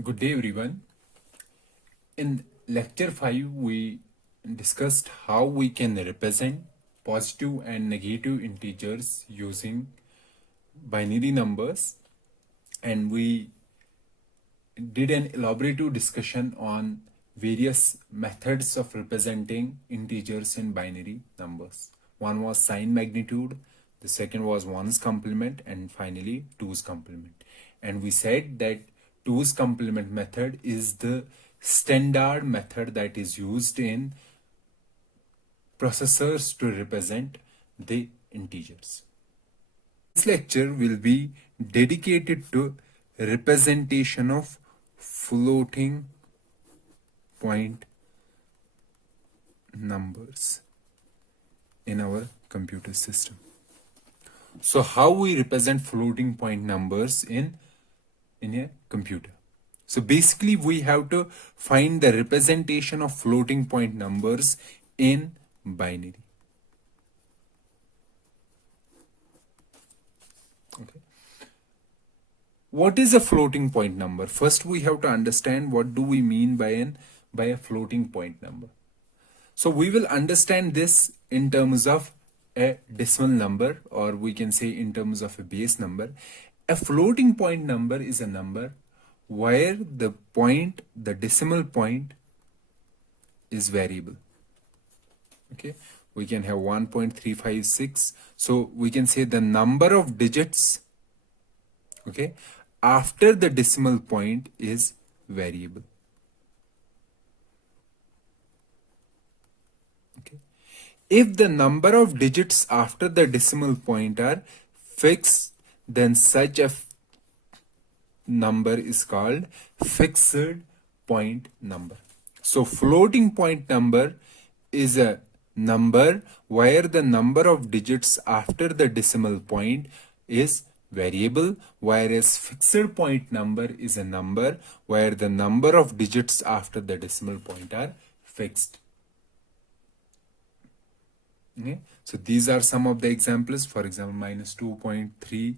Good day, everyone. In lecture 5, we discussed how we can represent positive and negative integers using binary numbers, and we did an elaborative discussion on various methods of representing integers in binary numbers. One was sign magnitude, the second was 1's complement, and finally 2's complement. And we said that 2's complement method is the standard method that is used in processors to represent the integers. This lecture will be dedicated to representation of floating point numbers in our computer system. So how we represent floating point numbers in a computer? So basically we have to find the representation of floating point numbers in binary. Okay. What is a floating point number? First we have to understand what do we mean by a floating point number. So we will understand this in terms of a decimal number, or we can say in terms of a base number. A floating point number is a number where the decimal point is variable. Okay, we can have 1.356. So we can say the number of digits, okay, after the decimal point is variable. Okay. If the number of digits after the decimal point are fixed, then such a number is called fixed point number. So floating point number is a number where the number of digits after the decimal point is variable, whereas fixed point number is a number where the number of digits after the decimal point are fixed. Okay. So these are some of the examples. For example, minus 2.3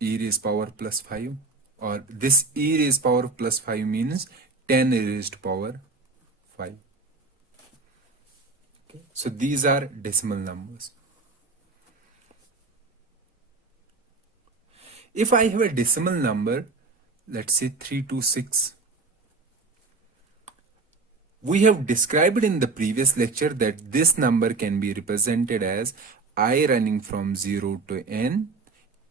e raised power plus 5, or this e raised power plus 5 means 10 raised power 5. Okay. So these are decimal numbers. If I have a decimal number, let's say 326, we have described in the previous lecture that this number can be represented as I running from 0 to n,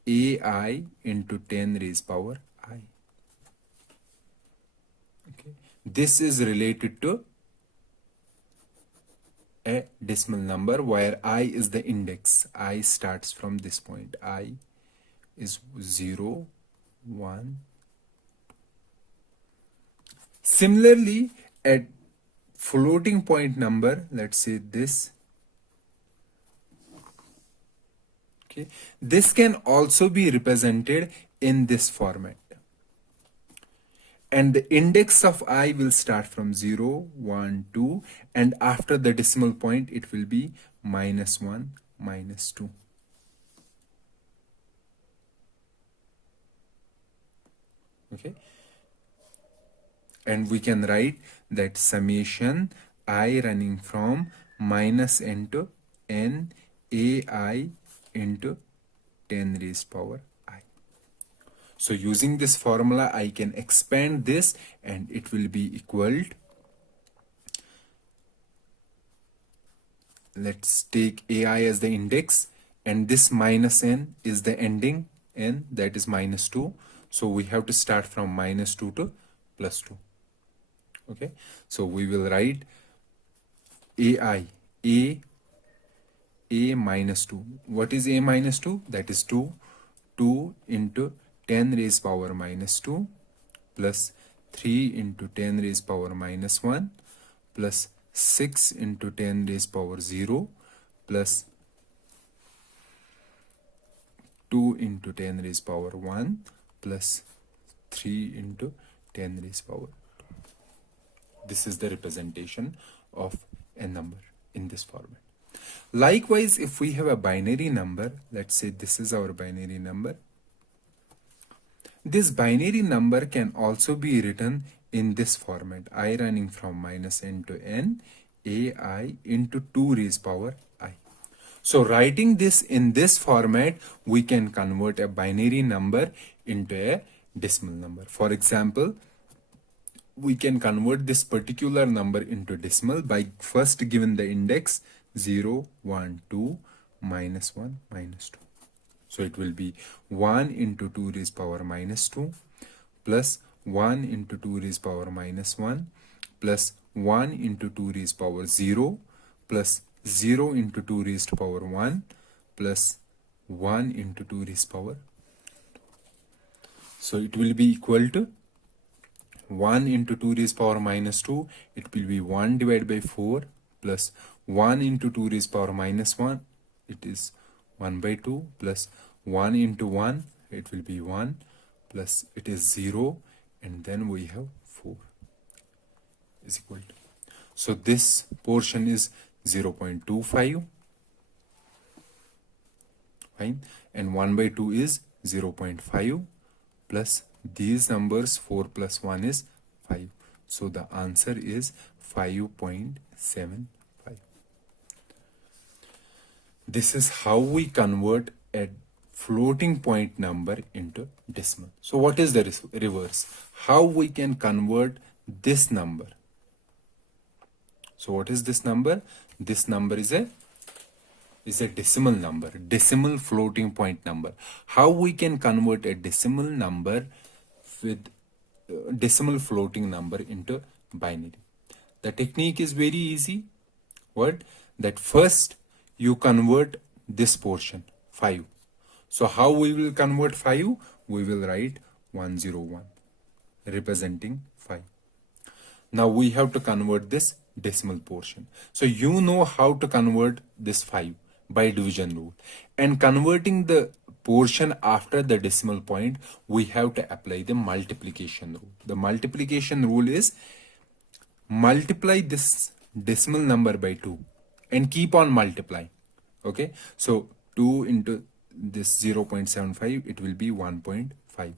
ai into 10 raised power I. Okay. This is related to a decimal number where I is the index. I starts from this point. I is 0, 1. Similarly, at floating point number, let's say this. Okay, this can also be represented in this format. And the index of I will start from 0, 1, 2, and after the decimal point, it will be minus 1, minus 2. Okay. And we can write that summation I running from minus n to n ai into 10 raised power I. So using this formula, I can expand this and it will be equal. Let's take ai as the index, and this minus n is the ending n, that is minus 2. So we have to start from minus 2 to plus 2. Okay, so we will write ai, a minus 2. What is a minus 2? That is 2. 2 into 10 raised power minus 2 plus 3 into 10 raised power minus 1 plus 6 into 10 raised power 0 plus 2 into 10 raised power 1 plus 3 into 10 raised power 2. This is the representation of a number in this format. Likewise, if we have a binary number, let's say this is our binary number, This binary number can also be written in this format, I running from minus n to n, ai into 2 raised power I. So writing this in this format, we can convert a binary number into a decimal number. For example, we can convert this particular number into decimal by first given the index 0, 1, 2, minus 1, minus 2. So it will be 1 into 2 raised power minus 2 plus 1 into 2 raised power minus 1 plus 1 into 2 raised power 0 plus 0 into 2 raised power 1 plus 1 into 2 raised power. So it will be equal to 1 into 2 raised power minus 2, it will be 1 divided by 4 plus 1 into 2 raised power minus 1, it is 1 by 2 plus 1 into 1, it will be 1 plus it is 0 and then we have 4 is equal to. So this portion is 0.25, fine, and 1 by 2 is 0.5 plus these numbers 4 plus 1 is 5. So the answer is 5.75. This is how we convert a floating point number into decimal. So what is the reverse? How we can convert this number? So what is this number? This number is a decimal number, decimal floating point number. How we can convert a decimal number with decimal floating number into binary? The technique is very easy. What? That first you convert this portion 5. So how we will convert 5? We will write 101 representing 5. Now we have to convert this decimal portion. So you know how to convert this 5 by division rule, and converting the portion after the decimal point, we have to apply the multiplication rule. The multiplication rule is multiply this decimal number by 2 and keep on multiplying. Okay, so 2 into this 0.75, it will be 1.5.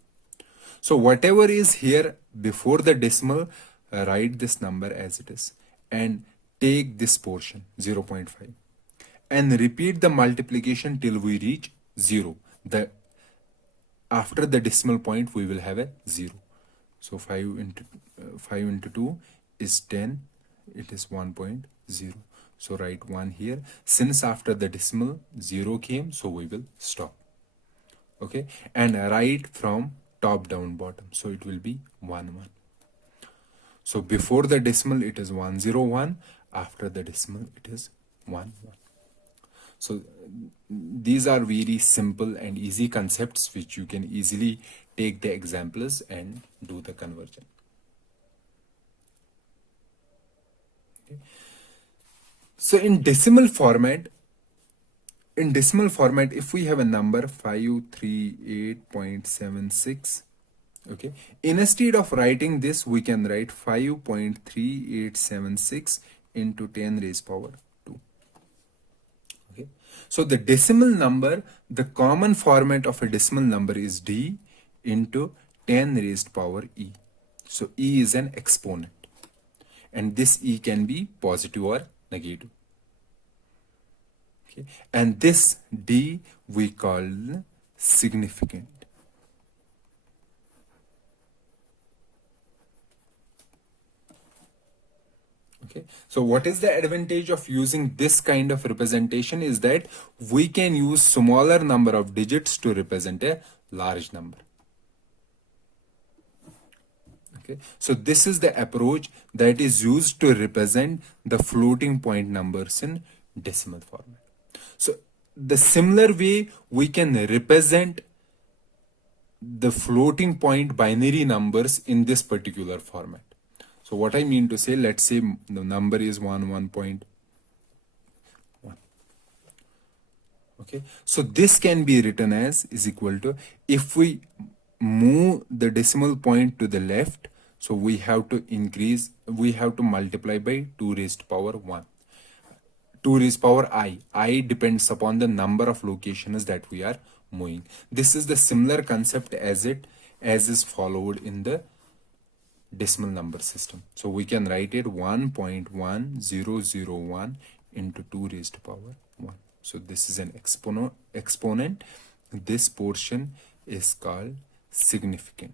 So whatever is here before the decimal, write this number as it is and take this portion 0.5 and repeat the multiplication till we reach 0. After the decimal point we will have a 0. So 5 into 2 is 10, it is 1.0. So write 1 here. Since after the decimal 0 came, so we will stop. Okay, and write from top down bottom, so it will be 1 1. So before the decimal it is 101, after the decimal it is 1 1. So these are very simple and easy concepts which you can easily take the examples and do the conversion. Okay. So in decimal format, if we have a number 538.76, okay, instead of writing this, we can write 5.3876 into 10 raised power 2. Okay, so the decimal number, the common format of a decimal number is D into 10 raised power E. So E is an exponent, and this E can be positive or negative. Okay, and this D we call significant. Okay, so what is the advantage of using this kind of representation is that we can use smaller number of digits to represent a large number. Okay, so this is the approach that is used to represent the floating point numbers in decimal format. So the similar way we can represent the floating point binary numbers in this particular format. So what I mean to say, let's say the number is 1.1. Okay, so this can be written as is equal to, if we move the decimal point to the left, so we have to multiply by 2 raised power 1. 2 raised power I. I depends upon the number of locations that we are moving. This is the similar concept as it as is followed in the decimal number system. So we can write it 1.1001 into 2 raised to power 1. So this is an exponent. This portion is called significant.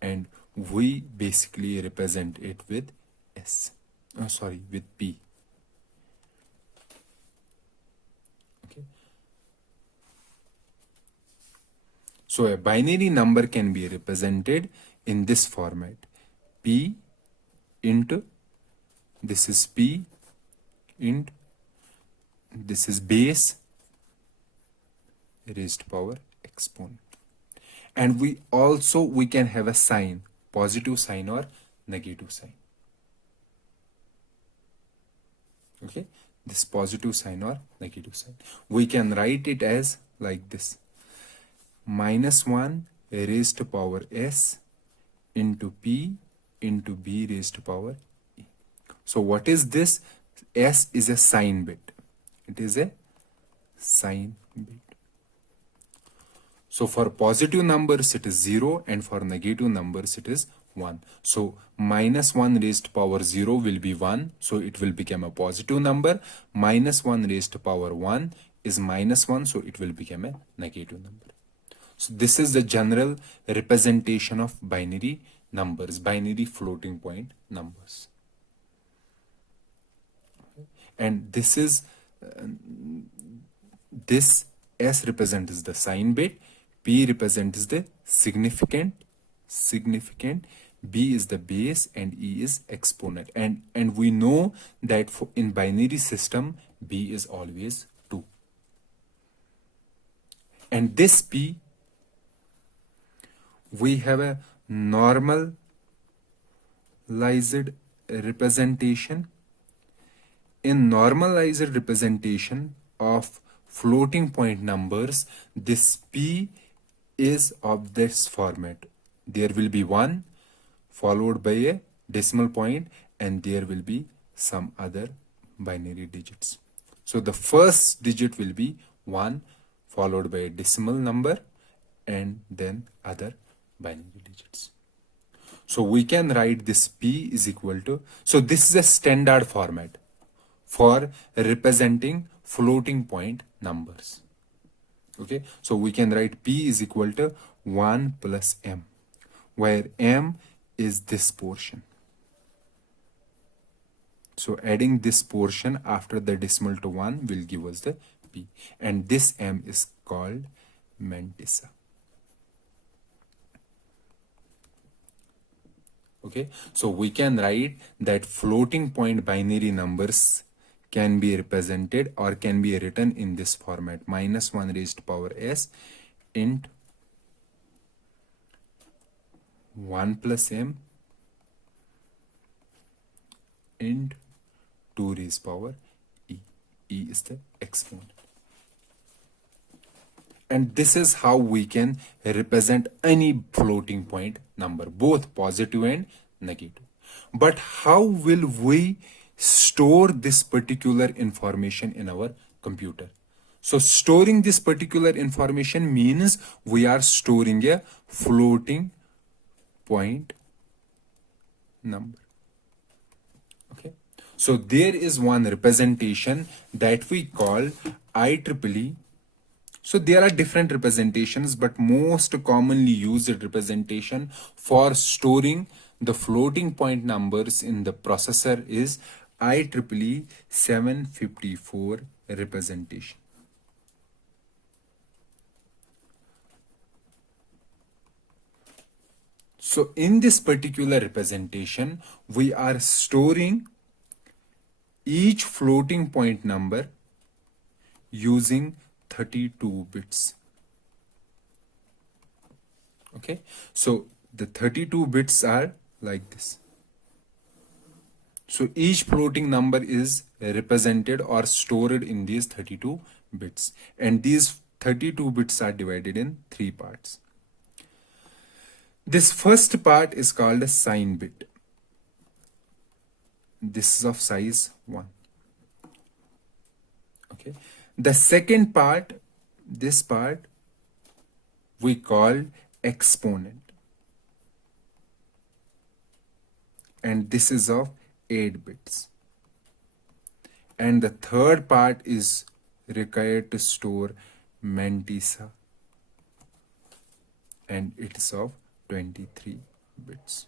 And we basically represent it with S. With P. Okay. So a binary number can be represented in this format. P into, this is P into, this is base raised to power exponent. And we can have a sign, positive sign or negative sign. Okay, this positive sign or negative sign. We can write it as like this. -1 raised to power S into P into B raised to power E. So what is this? S is a sign bit. It is a sign bit. So for positive numbers it is 0 and for negative numbers it is 1. So -1 raised to power 0 will be 1. So it will become a positive number. -1 raised to power 1 is -1. So it will become a negative number. So this is the general representation of binary numbers, binary floating point numbers. And this is, this S represents the sign bit, P represents the significant, B is the base, and E is exponent. And we know that in binary system, B is always 2. And this P, we have a normalized representation. In normalized representation of floating point numbers, this P is of this format. There will be 1 followed by a decimal point, and there will be some other binary digits. So the first digit will be 1 followed by a decimal number and then other binary digits. So we can write this P is equal to, so this is a standard format for representing floating point numbers. Okay, so we can write P is equal to 1 plus M, where M is this portion. So adding this portion after the decimal to 1 will give us the P, and this M is called Mantissa. Okay, so we can write that floating point binary numbers can be represented or can be written in this format: -1 raised to power S int 1 plus M int 2 raised power E. E is the exponent. And this is how we can represent any floating point number, both positive and negative. But how will we store this particular information in our computer? So storing this particular information means we are storing a floating point number. Okay. So there is one representation that we call IEEE. So there are different representations, but most commonly used representation for storing the floating point numbers in the processor is IEEE 754 representation. So in this particular representation, we are storing each floating point number using 32 bits. Okay, so the 32 bits are like this. So each floating number is represented or stored in these 32 bits, and these 32 bits are divided in 3 parts. This first part is called a sign bit. This is of size 1. Okay. The second part, this part, we call exponent, and this is of 8 bits. And the third part is required to store Mantissa, and it is of 23 bits.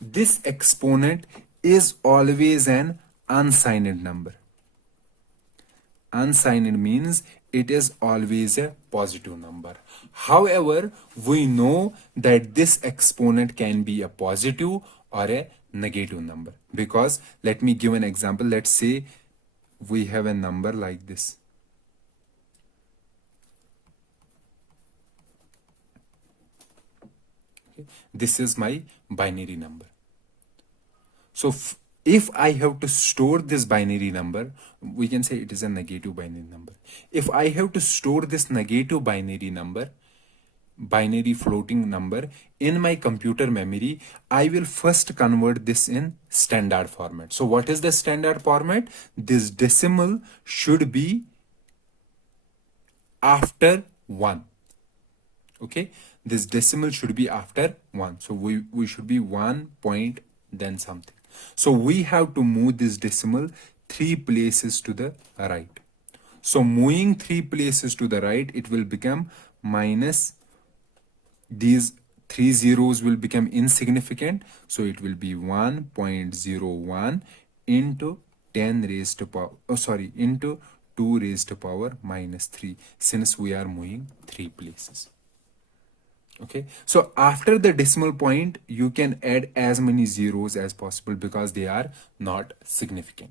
This exponent is always an unsigned number. Unsigned means it is always a positive number. However, we know that this exponent can be a positive or a negative number, because let me give an example. Let's say we have a number like this. Okay. This is my binary number. So if I have to store this binary number, we can say it is a negative binary number. If I have to store this negative binary number, binary floating number in my computer memory, I will first convert this in standard format. So what is the standard format? This decimal should be after 1. Okay, this decimal should be after 1. So we should be 1 point then something. So we have to move this decimal 3 places to the right. So moving 3 places to the right, it will become minus, these 3 zeros will become insignificant. So it will be 1.01 into 10 raised to power, into 2 raised to power minus 3, since we are moving 3 places. Okay, so after the decimal point, you can add as many zeros as possible because they are not significant.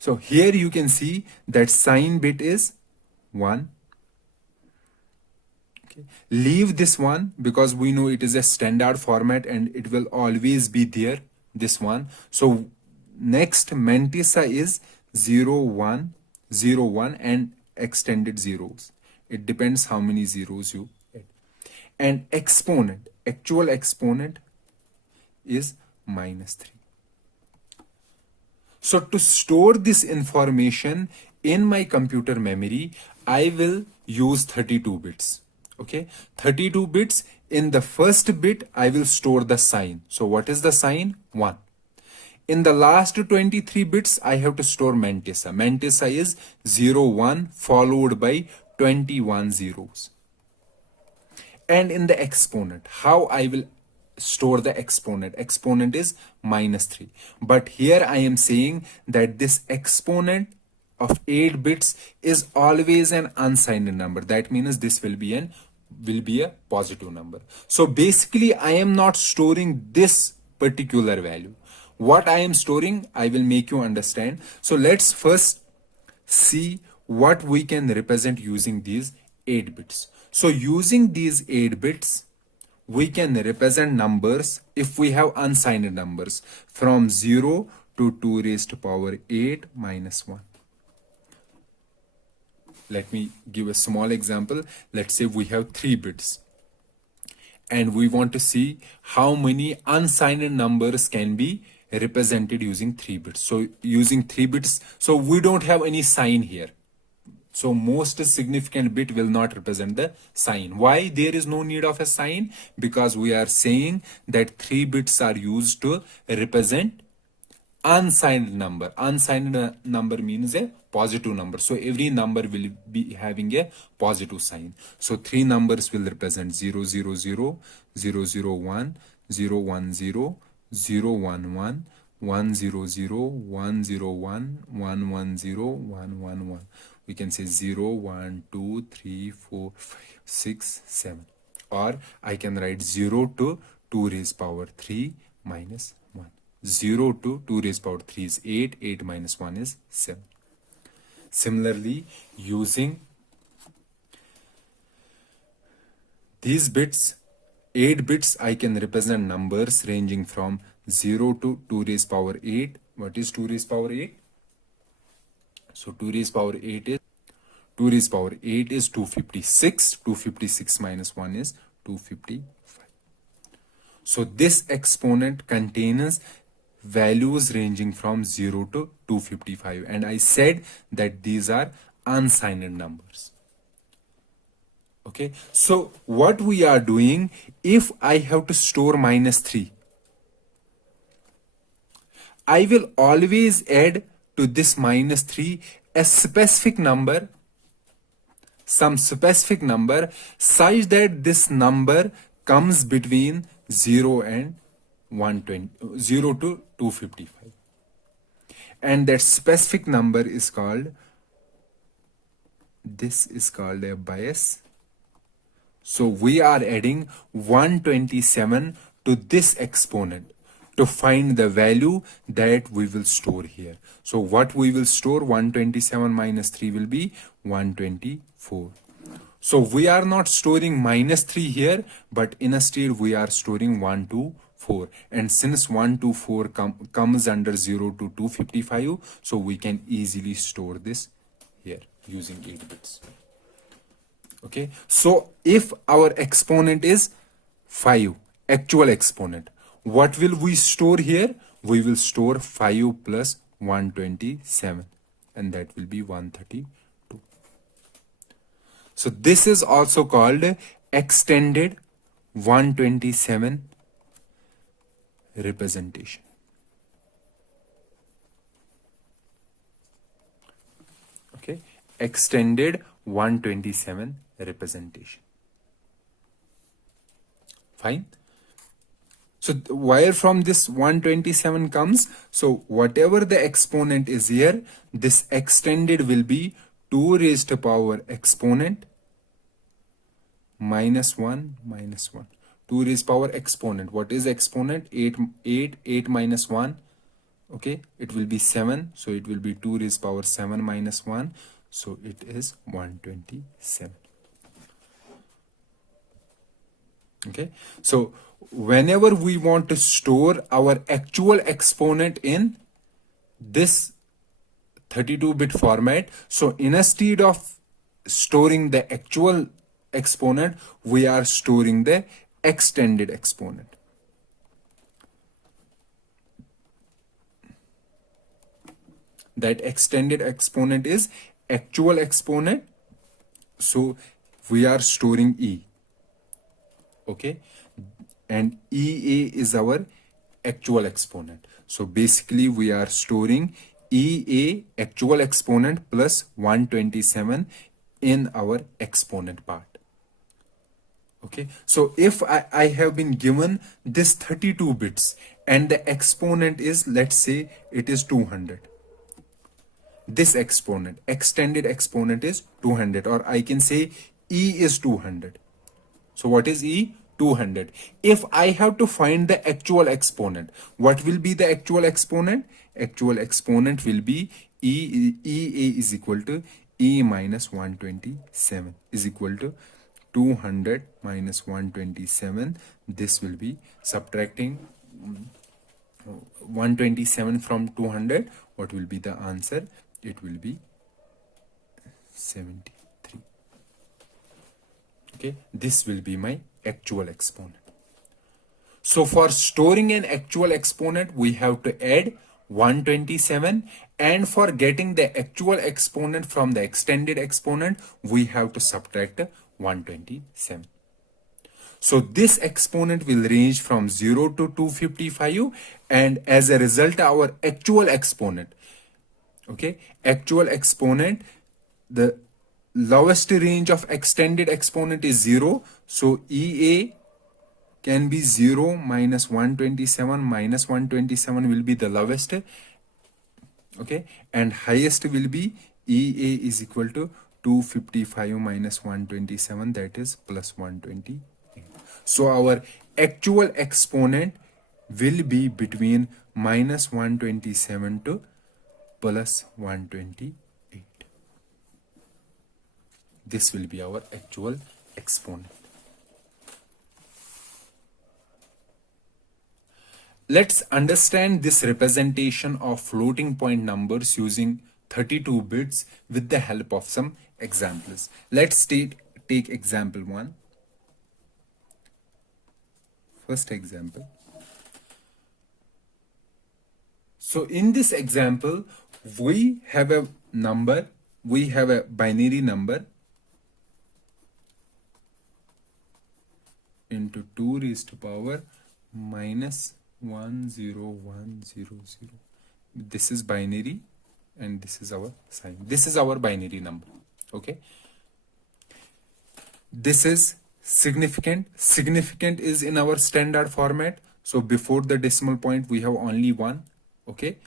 So here you can see that sign bit is 1. Okay. Leave this one because we know it is a standard format and it will always be there, this one. So next Mantissa is 0, 1, 0, 1 and extended zeros. It depends how many zeros you add. And exponent, actual exponent is minus 3. So to store this information in my computer memory, I will use 32 bits. Okay, 32 bits. In the first bit, I will store the sign. So what is the sign? 1. In the last 23 bits, I have to store Mantissa. Mantissa is 0, 1 followed by 21 zeros. And in the exponent, how I will store the exponent? Exponent is minus 3. But here I am saying that this exponent of 8 bits is always an unsigned number. That means this will be a positive number. So basically I am not storing this particular value. What I am storing, I will make you understand. So let's first see what we can represent using these 8 bits. So using these 8 bits, we can represent numbers if we have unsigned numbers from 0 to 2 raised to power 8 minus 1. Let me give a small example. Let's say we have 3 bits and we want to see how many unsigned numbers can be represented using 3 bits. So using 3 bits, so we don't have any sign here. So most significant bit will not represent the sign. Why there is no need of a sign? Because we are saying that 3 bits are used to represent unsigned number. Unsigned number means a positive number. So every number will be having a positive sign. So 3 numbers will represent 0, 0, 0, 0, 0, 1, 0, 1, 0, 0, 1, 1, 1, 0, 0, 1, 0, 1, 1, 1, 0, 1, 1, 1. We can say 0, 1, 2, 3, 4, 5, 6, 7. Or I can write 0 to 2 raised power 3 minus 1. 0 to 2 raised power 3 is 8. 8 minus 1 is 7. Similarly, using these bits, 8 bits, I can represent numbers ranging from 0 to 2 raised power 8. What is 2 raised power 8? So 2 raised power 8 is 256. 256 minus 1 is 255. So this exponent contains values ranging from 0 to 255, and I said that these are unsigned numbers. Okay, so what we are doing, if I have to store -3, I will always add to this -3 a specific number, some specific number, such that this number comes between 0 and 120, 0 to 255. And that specific number is called, this is called a bias. So we are adding 127 to this exponent to find the value that we will store here. So what we will store, 127 minus 3 will be 124. So we are not storing -3 here, but instead we are storing 124. And since 124 comes under 0 to 255, so we can easily store this here using 8 bits. Okay, so if our exponent is 5, actual exponent, what will we store here? We will store 5 plus 127, and that will be 132. So this is also called extended 127 representation. Okay, extended 127 representation. Fine. So where from this 127 comes? So whatever the exponent is here, this extended will be 2 raised to power exponent minus 1 minus 1. 2 raised power exponent. What is exponent? 8 minus 1. Okay, it will be 7. So it will be 2 raised power 7 minus 1. So it is 127. Okay, so whenever we want to store our actual exponent in this 32-bit format, so instead of storing the actual exponent, we are storing the extended exponent. That extended exponent is actual exponent, so we are storing E. Okay, and Ea is our actual exponent. So basically we are storing Ea actual exponent plus 127 in our exponent part. Okay, so if I have been given this 32 bits and the exponent is, let's say it is 200. This exponent, extended exponent is 200, or I can say E is 200. So what is E? 200. If I have to find the actual exponent, what will be the actual exponent? Actual exponent will be Ea is equal to E minus 127 is equal to 200 minus 127. This will be subtracting 127 from 200. What will be the answer? It will be 73. Okay, this will be my actual exponent. So for storing an actual exponent, we have to add 127, and for getting the actual exponent from the extended exponent, we have to subtract 127. So this exponent will range from 0 to 255, and as a result, our actual exponent, okay, actual exponent, the lowest range of extended exponent is 0. So Ea can be 0 minus 127 minus 127 will be the lowest. Okay, and highest will be Ea is equal to 255 minus 127, that is plus 128. So our actual exponent will be between minus 127 to plus 128. This will be our actual exponent. Let's understand this representation of floating point numbers using 32 bits with the help of some examples. Let's take example 1. First example. So in this example, we have a number, we have a binary number into 2 raised to power minus 10100. This is binary and this is our sign. This is our binary number. Okay. This is significant. Significant is in our standard format. So before the decimal point, we have only 1. Okay.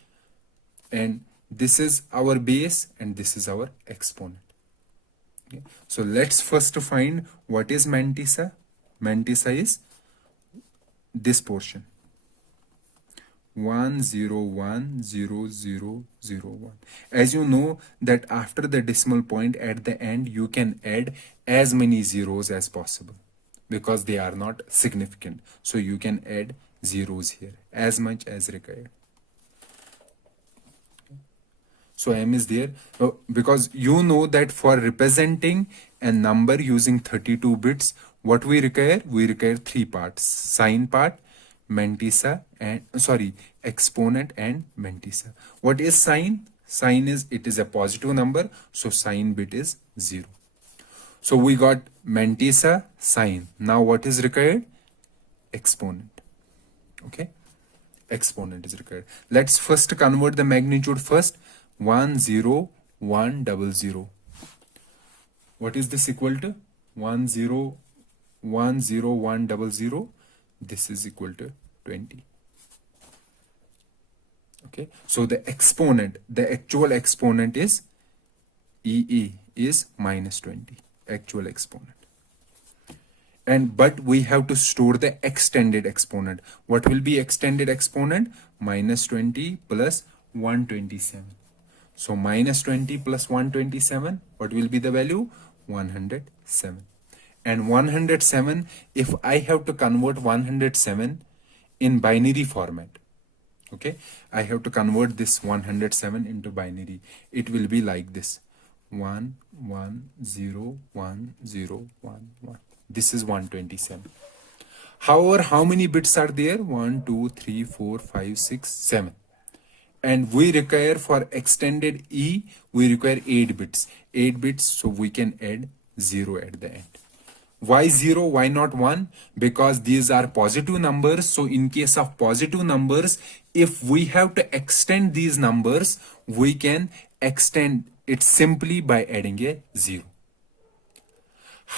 And this is our base and this is our exponent. Okay. So let's first find what is Mantissa. Mantissa is this portion. 1010001. As you know that after the decimal point at the end, you can add as many zeros as possible because they are not significant. So you can add zeros here as much as required. So M is there because you know that for representing a number using 32 bits, what we require? We require 3 parts: sign part, Mantissa, and exponent and Mantissa. What is sign? Sign is, it is a positive number, so sign bit is 0. So we got Mantissa, sign. Now what is required? Exponent. Okay, exponent is required. Let's first convert the magnitude first. 10100. What is this equal to? 1010100. This is equal to 20. Okay, so the exponent, the actual exponent is Ieee is minus 20, actual exponent. And but we have to store the extended exponent. What will be extended exponent? Minus 20 plus 127. So minus 20 plus 127, what will be the value? 107. And 107, if I have to convert 107 in binary format, okay, I have to convert this 107 into binary. It will be like this: 1 1 0 1 0 1 1. This is 127. However, how many bits are there? 1 2 3 4 5 6 7. And we require for extended E, we require 8 bits. 8 bits, so we can add 0 at the end. Why 0? Why not 1? Because these are positive numbers. So in case of positive numbers, if we have to extend these numbers, we can extend it simply by adding a 0.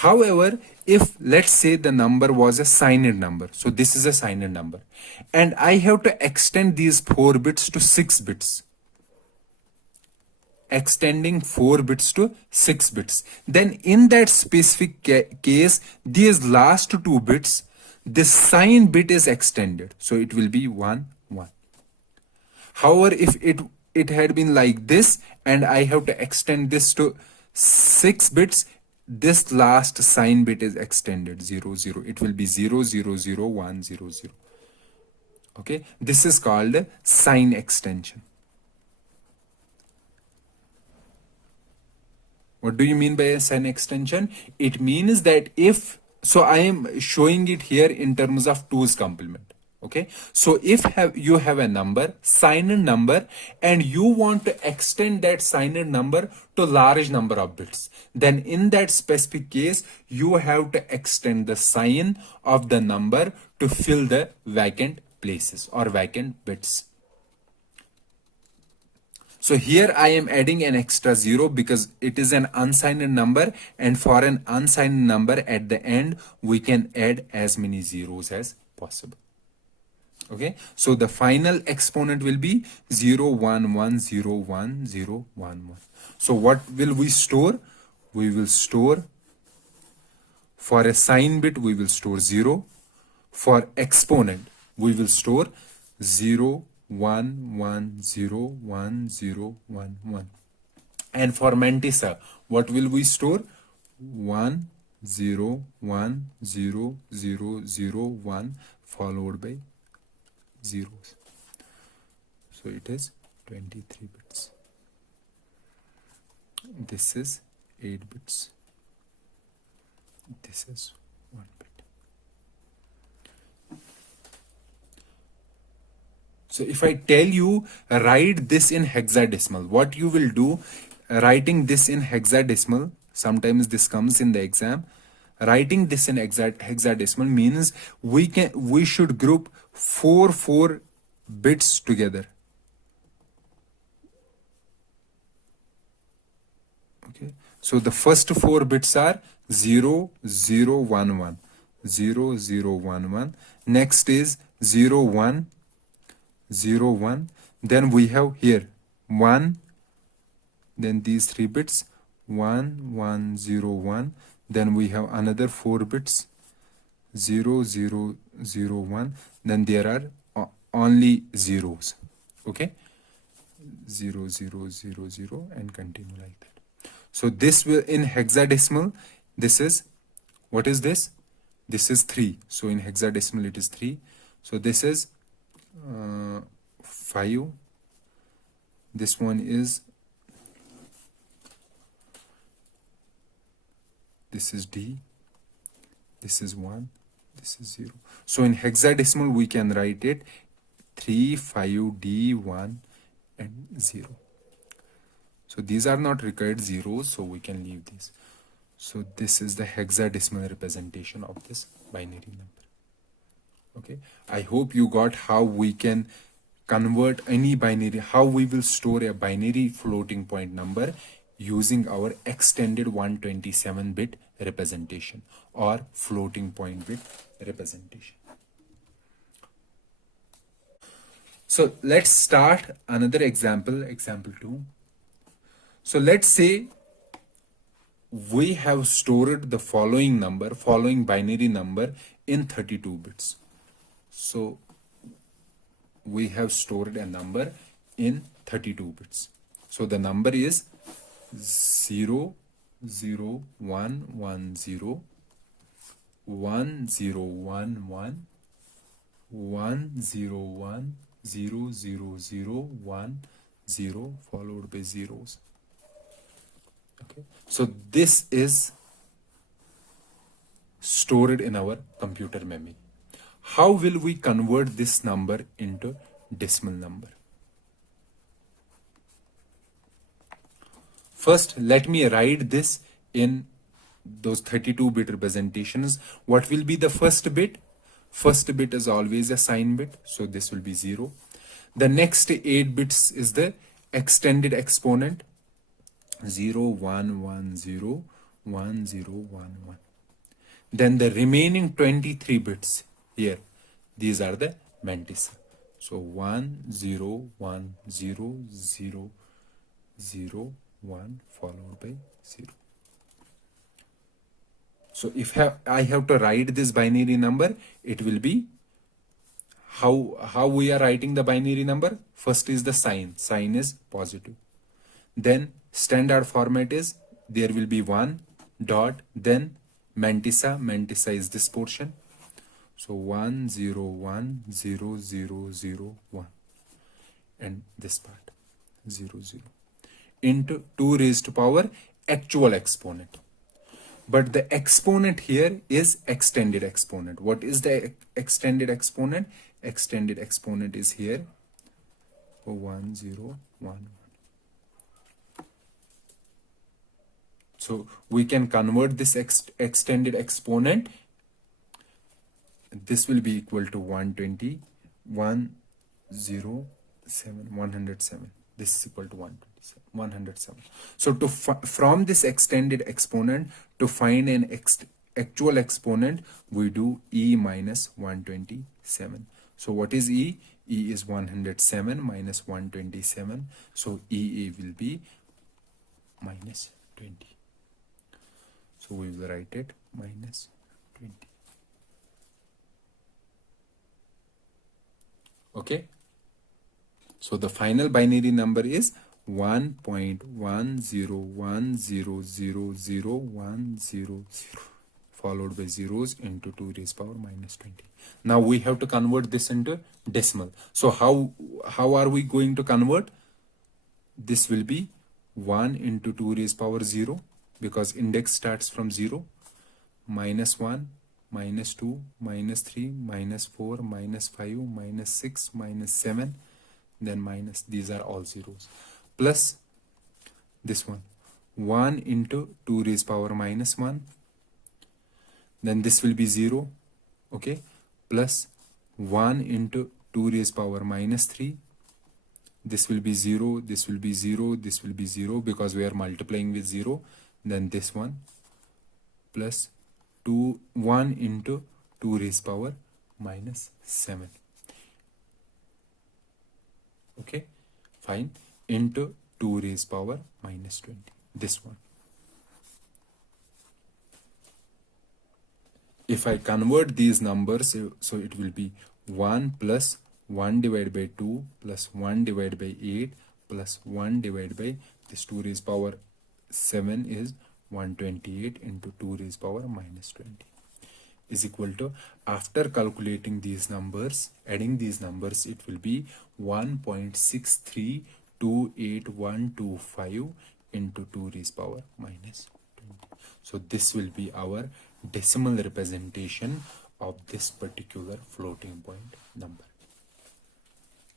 However, if let's say the number was a signed number, so this is a signed number, and I have to extend these 4 bits to 6 bits, extending 4 bits to 6 bits, then in that specific case, these last 2 bits, this sign bit is extended, so it will be 1 1. However, if it had been like this and I have to extend this to 6 bits, this last sign bit is extended 0 0. It will be 0 0 0 1 0 0. Okay, this is called sign extension. What do you mean by a sign extension? It means that if, so I am showing it here in terms of 2's complement. Okay, so if you have a number, signed number, and you want to extend that signed number to large number of bits, then in that specific case, you have to extend the sign of the number to fill the vacant places or vacant bits. So here I am adding an extra 0 because it is an unsigned number, and for an unsigned number at the end, we can add as many zeros as possible. Okay, so the final exponent will be 0 1 1 0 1 0 1 1. So what will we store? We will store, for a sign bit, we will store 0. For exponent, we will store 0 1 1 0 1 0 1 1. And for Mantissa, what will we store? 1 0 1 0 0 0 1 followed by zeros. So it is 23 bits. This is 8 bits. This is 1 bit. So if I tell you write this in hexadecimal, what you will do, writing this in hexadecimal, sometimes this comes in the exam. Writing this in hexadecimal means we should group four bits together. Okay. So the first four bits are 0, 0, 1, 1. 0, 0, 1, 1. Next is 0, 1, 0, 1. Then we have here 1. Then these 3 bits 1, 1, 0, 1. Then we have another 4 bits 0, 0, 0, 1. Then there are only zeros. Okay. 0, 0, 0, 0 and continue like that. So this will in hexadecimal, this is, what is this? This is 3. So in hexadecimal it is 3. So this is 5. This one is, this is D. This is 1. This is 0. So in hexadecimal we can write it 3, 5, D, 1 and 0. So these are not required zeros, so we can leave this. So this is the hexadecimal representation of this binary number. Okay, I hope you got how we can convert any binary, how we will store a binary floating point number using our extended 127-bit representation or floating point bit representation. So let's start another example, example 2. So let's say we have stored the following number, following binary number in 32 bits. So we have stored a number in 32 bits. So the number is 0, 0, 1, 1, 0, 1, 0, 1, 1, 1, 0, 1, 0, 0, 0, 1, 0, followed by zeros. Okay, so this is stored in our computer memory. How will we convert this number into decimal number? First, let me write this in those 32-bit representations. What will be the first bit? First bit is always a sign bit, so this will be 0. The next 8 bits is the extended exponent. 0, 1, 1, 0, 1, 0, 1, 1. Then the remaining 23 bits here, these are the Mantissa. So 1, 0, 1, 0, 0, 0, 1, followed by 0. So if I have to write this binary number, it will be how we are writing the binary number. First is the sign. Sign is positive. Then standard format is there will be 1 dot, then Mantissa. Mantissa is this portion. So 1, 0, 1, 0, 0, 0, 1. And this part 0, 0 into 2 raised to power actual exponent. But the exponent here is extended exponent. What is the extended exponent? Extended exponent is here 1, 0, 1. So we can convert this extended exponent. This will be equal to 120, 107, 107. This is equal to 107. So to from this extended exponent to find an actual exponent, we do E minus 127. So what is E? E is 107 minus 127. So EA will be minus 20. So we will write it minus 20. Okay. So the final binary number is 1.101000010, followed by zeros into 2 raised power minus 20. Now we have to convert this into decimal. So how are we going to convert? This will be 1 into 2 raised power 0, because index starts from 0, minus 1 minus 2, minus 3, minus 4, minus 5, minus 6, minus 7, then minus, these are all zeros, plus this one, 1 into 2 raised power minus 1, then this will be 0, okay, plus 1 into 2 raised power minus 3, this will be 0, this will be 0, this will be 0 because we are multiplying with 0, then this one, plus 1 into 2 raised power minus 7, okay, fine, into 2 raised power minus 20, this one. If I convert these numbers, so it will be 1 plus 1 divided by 2 plus 1 divided by 8 plus 1 divided by this 2 raised power 7 is 128 into 2 raised power minus 20 is equal to, after calculating these numbers, adding these numbers, it will be 1.632825 into 2 raised power minus 20. So this will be our decimal representation of this particular floating point number.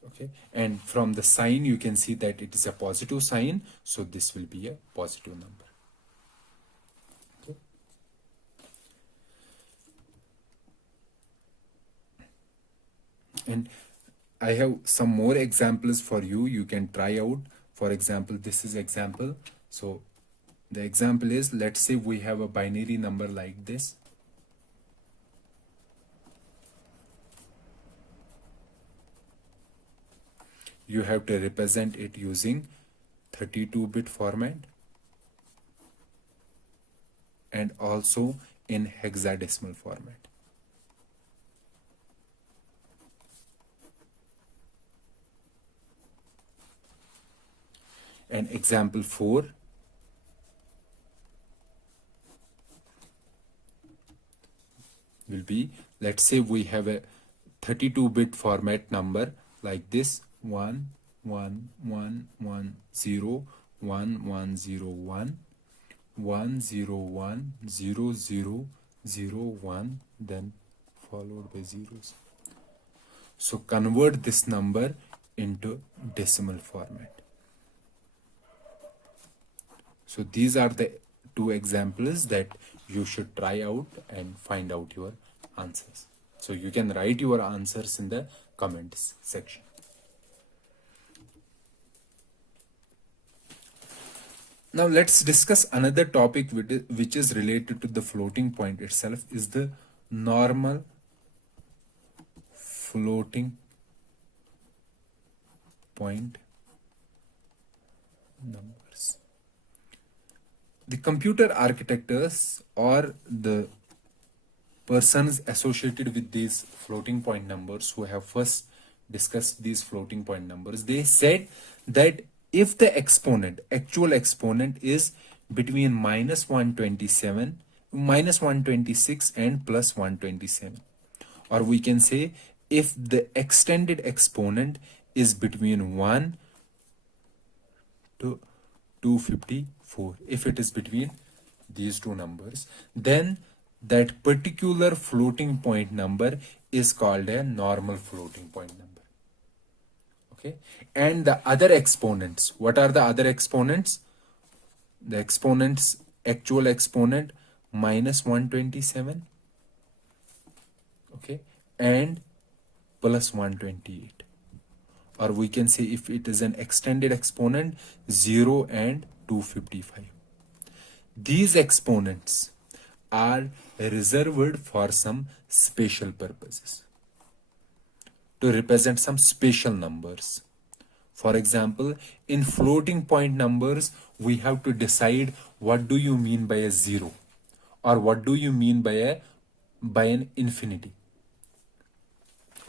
Okay, and from the sign you can see that it is a positive sign, so this will be a positive number. Okay. And I have some more examples for you. You can try out. For example, this is example. So the example is, let's say we have a binary number like this. You have to represent it using 32-bit format and also in hexadecimal format. And example 4, will be, let's say we have a 32-bit format number like this, 1 1 1 1 0 1 1 0 1 1 0 1 0 0 0 1, then followed by zeros. So convert this number into decimal format. So these are the two examples that you should try out and find out your answers. So you can write your answers in the comments section. Now let's discuss another topic which is related to the floating point itself, is the normal floating point numbers. The computer architects or the persons associated with these floating point numbers who have first discussed these floating point numbers, they said that if the exponent, actual exponent, is between minus 127, minus 126 and plus 127, or we can say if the extended exponent is between 1 to 254, if it is between these two numbers, then that particular floating point number is called a normal floating point number. Okay, and the other exponents, what are the other exponents? The exponents, actual exponent minus 127, okay, and plus 128, or we can say if it is an extended exponent, 0 and 255. These exponents are reserved for some special purposes, to represent some special numbers. For example, in floating point numbers, we have to decide what do you mean by a 0, or what do you mean by an infinity.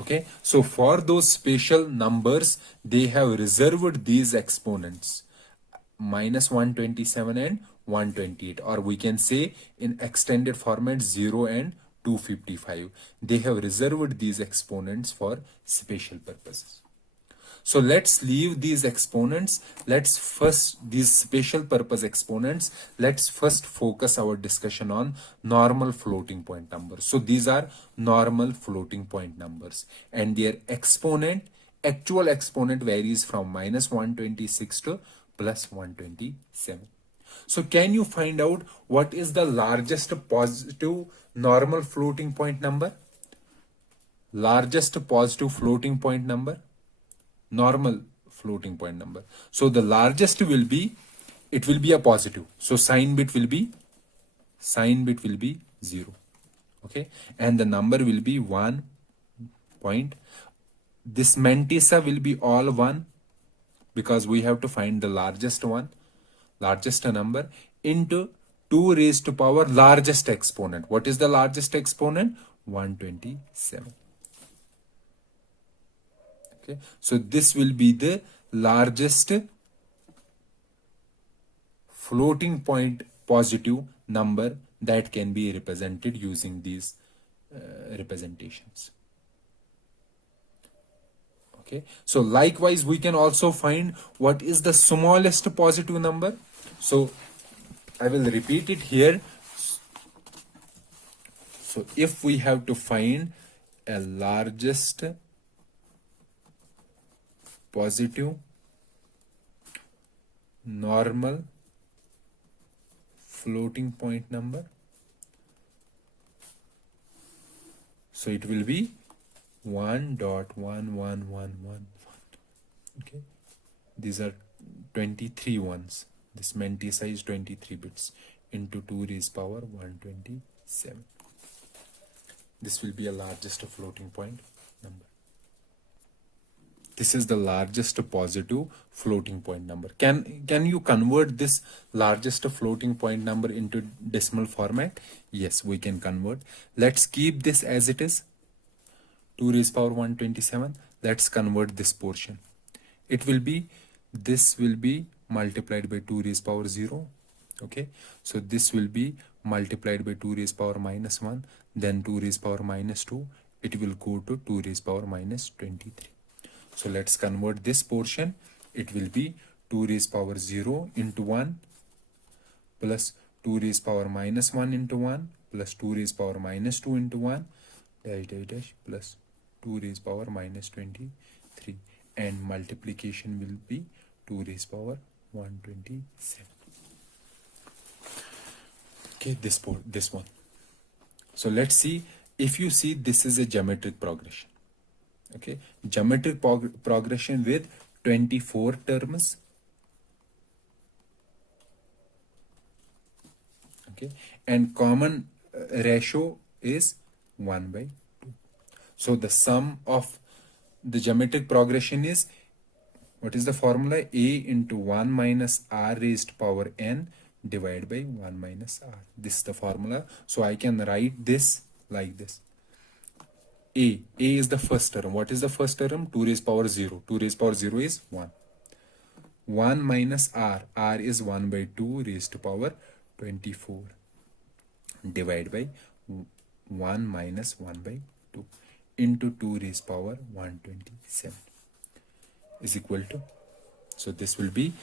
Okay, so for those special numbers, they have reserved these exponents, minus 127 and 128, or we can say in extended format 0 and 255. They have reserved these exponents for special purposes. So let's leave these exponents. Let's first, these special purpose exponents, let's first focus our discussion on normal floating point numbers. So these are normal floating point numbers, and their exponent, actual exponent, varies from minus 126 to plus 127. So can you find out what is the largest positive normal floating point number? Largest positive floating point number? Normal floating point number. So the largest will be, it will be a positive. So sign bit will be 0. Okay. And the number will be 1 point. This Mantissa will be all 1, because we have to find the largest one, largest number, into 2 raised to power largest exponent. What is the largest exponent? 127. Okay, so this will be the largest floating point positive number that can be represented using these representations. Okay, so likewise we can also find what is the smallest positive number. So I will repeat it here. So if we have to find a largest positive normal floating point number, so it will be 1.1111. Okay, these are 23 ones. This Mantissa is 23 bits into 2 raised power 127. This will be a largest floating point number. This is the largest positive floating point number. Can you convert this largest floating point number into decimal format? Yes, we can convert. Let's keep this as it is, 2 raised power 127. Let's convert this portion. It will be, this will be multiplied by 2 raised power 0. Okay, so this will be multiplied by 2 raised power minus 1, then 2 raised power minus 2. It will go to 2 raised power minus 23. So let's convert this portion. It will be 2 raised power 0 into 1 plus 2 raised power minus 1 into 1 plus 2 raised power minus 2 into 1 dash dash dash plus 2 raised power minus 23, and multiplication will be 2 raised power 127. Okay, this one. So let's see. If you see, this is a geometric progression. Okay, geometric progression with 24 terms. Okay, and common ratio is 1/2. So the sum of the geometric progression is, what is the formula? A into 1 minus r raised power n divided by 1 minus r. This is the formula. So I can write this like this. A is the first term. What is the first term? 2 raised power 0. 2 raised power 0 is 1. 1 minus r. R is 1/2 raised to power 24 divided by 1 minus 1/2 into 2 raised power 127 is equal to, so this will be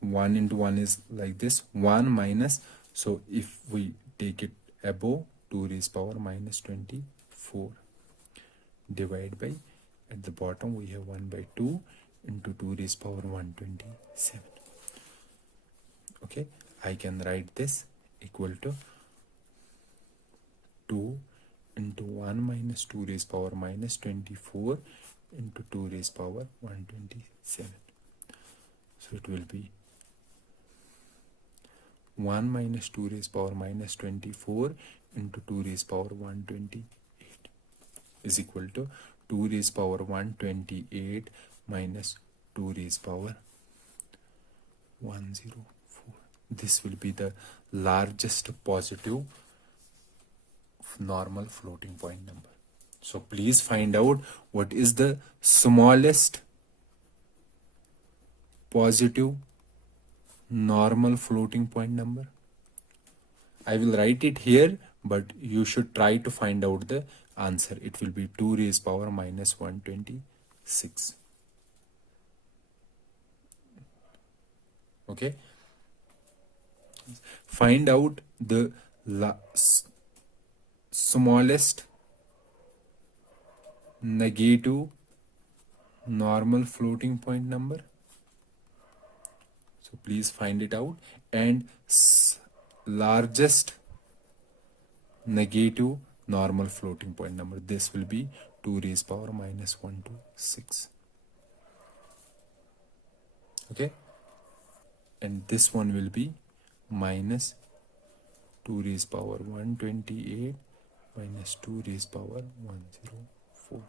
1 into 1 is like this, 1 minus, so if we take it above, 2 raised power minus 24 divided by, at the bottom we have 1/2 into 2 raised power 127. Okay, I can write this equal to 2 into 1 minus 2 raised power minus 24 into 2 raised power 127. So it will be 1 minus 2 raised power minus 24 into 2 raised power 128 is equal to 2 raised power 128 minus 2 raised power 104. This will be the largest positive normal floating point number. So please find out what is the smallest positive normal floating point number. I will write it here, but you should try to find out the answer. It will be 2 raised power minus 126. Okay, find out the smallest negative normal floating point number. So please find it out. And largest negative normal floating point number. This will be 2 raised power minus 126. Okay. And this one will be minus 2 raised power 128 minus 2 raised power 104.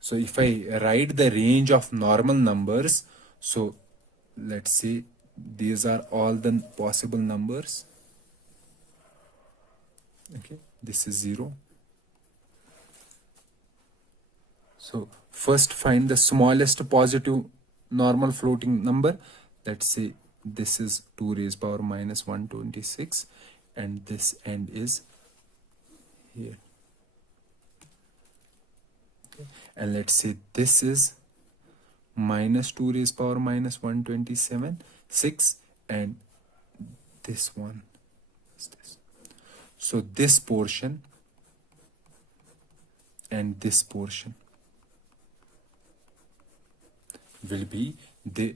So if I write the range of normal numbers, so let's say these are all the possible numbers. Okay, this is 0. So first find the smallest positive normal floating number. Let's say this is 2 raised power minus 126 and this end is here. Okay. And let's say this is minus 2 raised power minus 127 6 and this one is this. So this portion and this portion will be the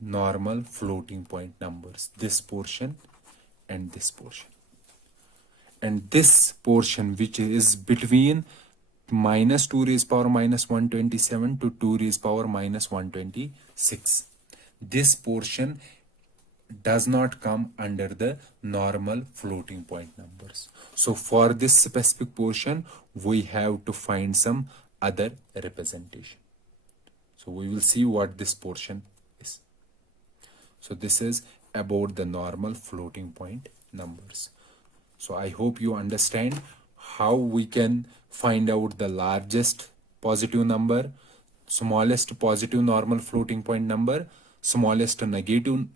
normal floating point numbers, this portion and this portion. And this portion which is between minus 2 raised power minus 127 to 2 raised power minus 126. This portion does not come under the normal floating point numbers. So for this specific portion, we have to find some other representation. So we will see what this portion is. So this is about the normal floating point numbers. So I hope you understand how we can find out the largest positive number, smallest positive normal floating point number, smallest negative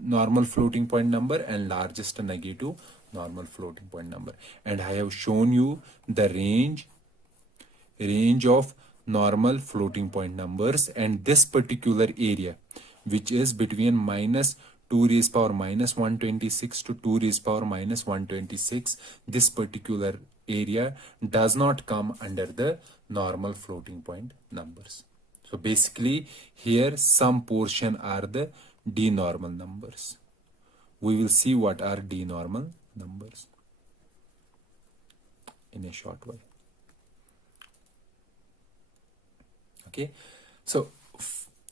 normal floating point number, and largest negative normal floating point number. And I have shown you the range of normal floating point numbers, and this particular area which is between minus 2 raised power minus 126 to 2 raised power minus 126, this particular area does not come under the normal floating point numbers. So basically here some portion are the denormal numbers. We will see what are denormal numbers in a short while. Okay, so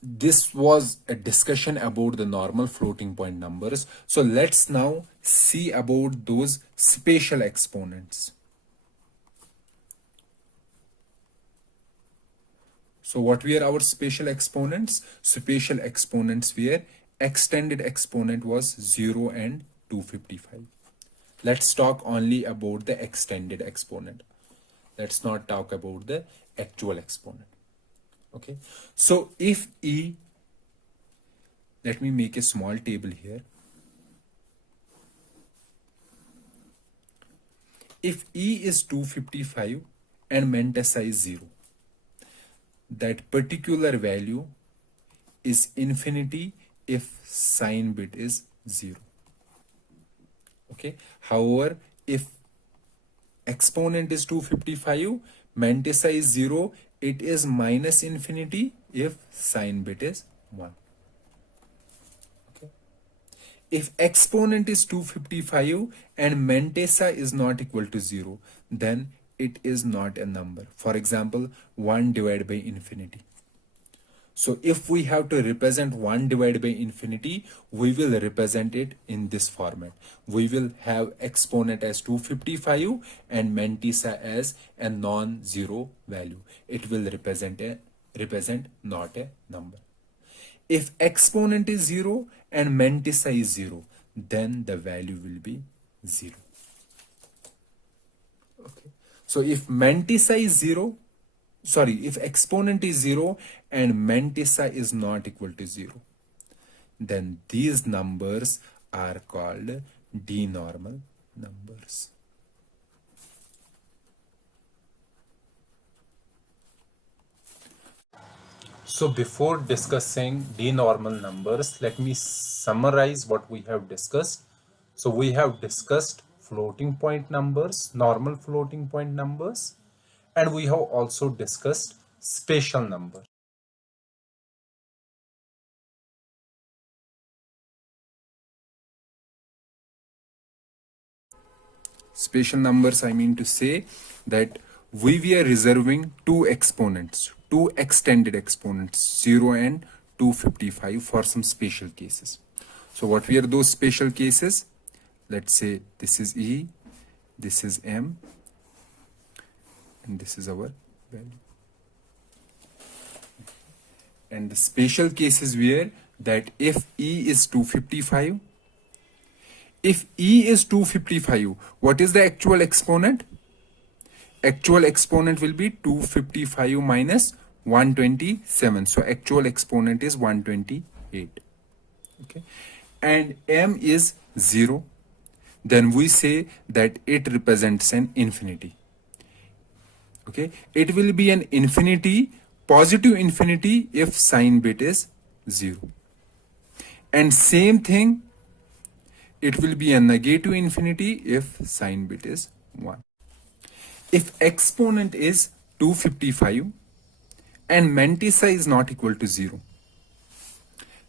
this was a discussion about the normal floating point numbers. So let's now see about those spatial exponents. So what were our spatial exponents? Spatial exponents were extended exponent was 0 and 255. Let's talk only about the extended exponent. Let's not talk about the actual exponent. Okay, so if E, let me make a small table here. If E is 255 and Mantissa is 0, that particular value is infinity if sign bit is 0. Okay, however, if exponent is 255, Mantissa is 0, it is minus infinity if sign bit is 1. Okay. If exponent is 255 and Mantissa is not equal to 0, then it is not a number. For example, 1 divided by infinity. So if we have to represent 1 divided by infinity, we will represent it in this format. We will have exponent as 255 and Mantissa as a non-zero value. It will represent not a number. If exponent is 0 and Mantissa is 0, then the value will be 0. Okay. So if Mantissa is 0, if exponent is 0 and Mantissa is not equal to 0, then these numbers are called denormal numbers. So before discussing denormal numbers, let me summarize what we have discussed. So we have discussed floating point numbers, normal floating point numbers, and we have also discussed spatial numbers. Spatial numbers, I mean to say that we were reserving two exponents, two extended exponents, 0 and 255 for some special cases. So what were those special cases? Let's say this is E, this is M, and this is our value. And the special cases were that if E is 255, if E is 255, what is the actual exponent? Actual exponent will be 255 minus 127. So actual exponent is 128. Okay. And M is 0. Then we say that it represents an infinity. Okay. It will be an infinity, positive infinity if sign bit is 0. And same thing, it will be a negative infinity if sign bit is 1. If exponent is 255 and Mantissa is not equal to 0,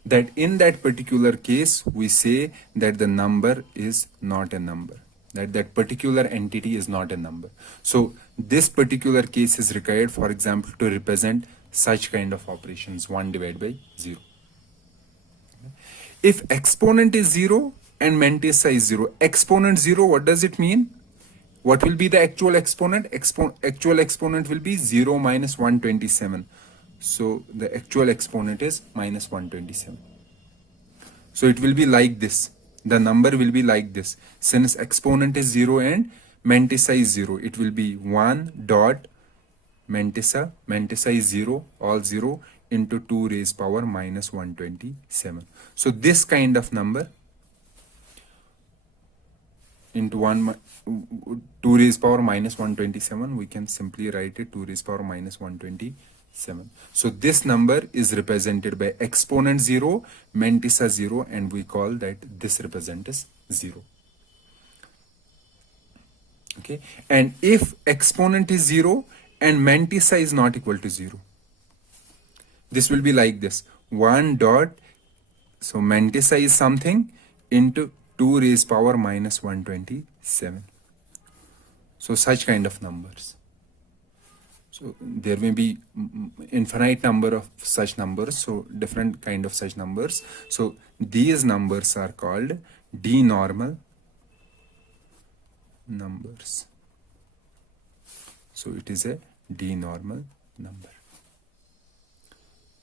that in that particular case we say that the number is not a number, that particular entity is not a number. So this particular case is required, for example, to represent such kind of operations, 1 divided by 0. If exponent is 0 and Mantissa is 0, exponent 0, what does it mean? What will be the actual exponent? Actual exponent will be 0 minus 127. So the actual exponent is minus 127. So it will be like this. The number will be like this. Since exponent is 0 and Mantissa is 0, it will be 1 dot Mantissa. Mantissa is 0, all 0 into 2 raised power minus 127. So this kind of number into 2 raised power minus 127, we can simply write it 2 raised power minus 127. So this number is represented by exponent 0, Mantissa 0, and we call that this represents 0. Okay, and if exponent is 0 and Mantissa is not equal to 0, this will be like this: 1 dot, so Mantissa is something, into 2 raised power minus 127. So such kind of numbers. So there may be infinite number of such numbers, so different kind of such numbers. So these numbers are called denormal numbers. So it is a denormal number.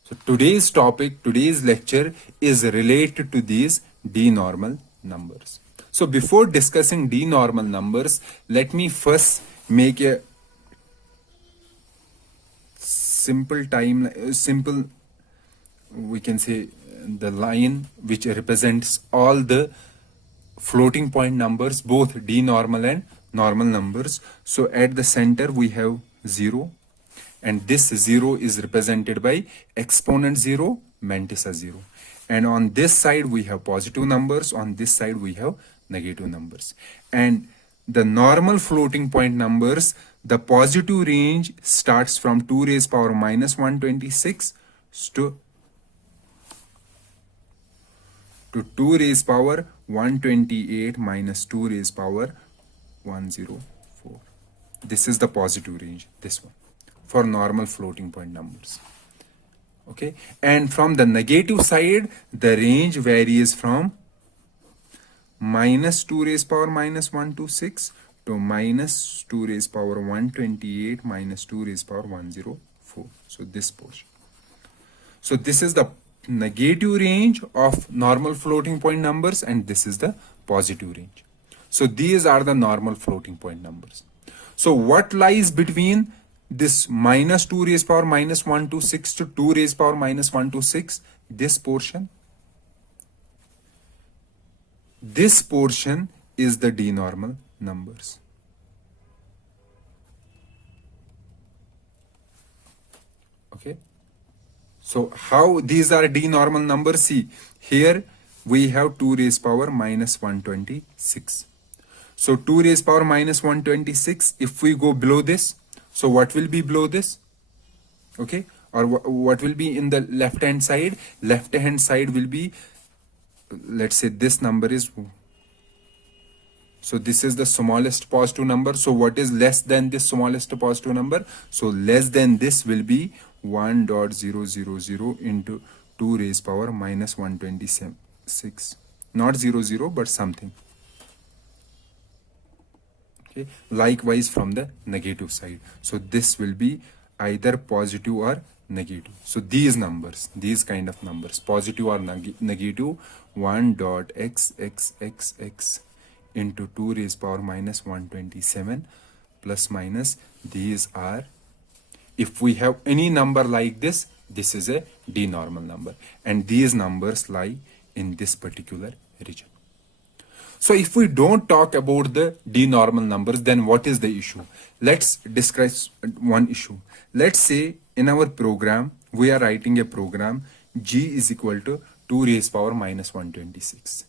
So today's topic, today's lecture is related to these denormal numbers. So before discussing denormal numbers, let me first make a simple we can say the line which represents all the floating point numbers, both denormal and normal numbers. So at the center we have 0, and this 0 is represented by exponent 0, Mantissa 0. And on this side we have positive numbers, on this side we have negative numbers. And the normal floating point numbers, the positive range starts from 2 raised power minus 126 to 2 raised power 128 minus 2 raised power 104. This is the positive range, this one, for normal floating point numbers. Okay, and from the negative side, the range varies from minus 2 raised power minus 126 to minus 2 raised power 128 minus 2 raised power 104. So this portion. So this is the negative range of normal floating point numbers, and this is the positive range. So these are the normal floating point numbers. So what lies between this minus 2 raised power minus 126 to 2 raised power minus 126? This portion. This portion is the denormal numbers. Okay. So how these are denormal numbers? See, here we have 2 raised power minus 126. So 2 raised power minus 126, if we go below this, so what will be below this? Okay, or what will be in the left hand side? Left hand side will be, let's say this number is, so this is the smallest positive number. So what is less than this smallest positive number? So less than this will be 1.000 into 2 raised power minus 126. Not 00, but something. Okay. Likewise from the negative side. So this will be either positive or negative. So these numbers, these kind of numbers, positive or negative, 1.xxxx into 2 raised power minus 127 plus minus, these are, if we have any number like this is a denormal number, and these numbers lie in this particular region. So if we don't talk about the denormal numbers, then what is the issue? Let's discuss one issue. Let's say in our program, we are writing a program g is equal to 2 raised power minus 126.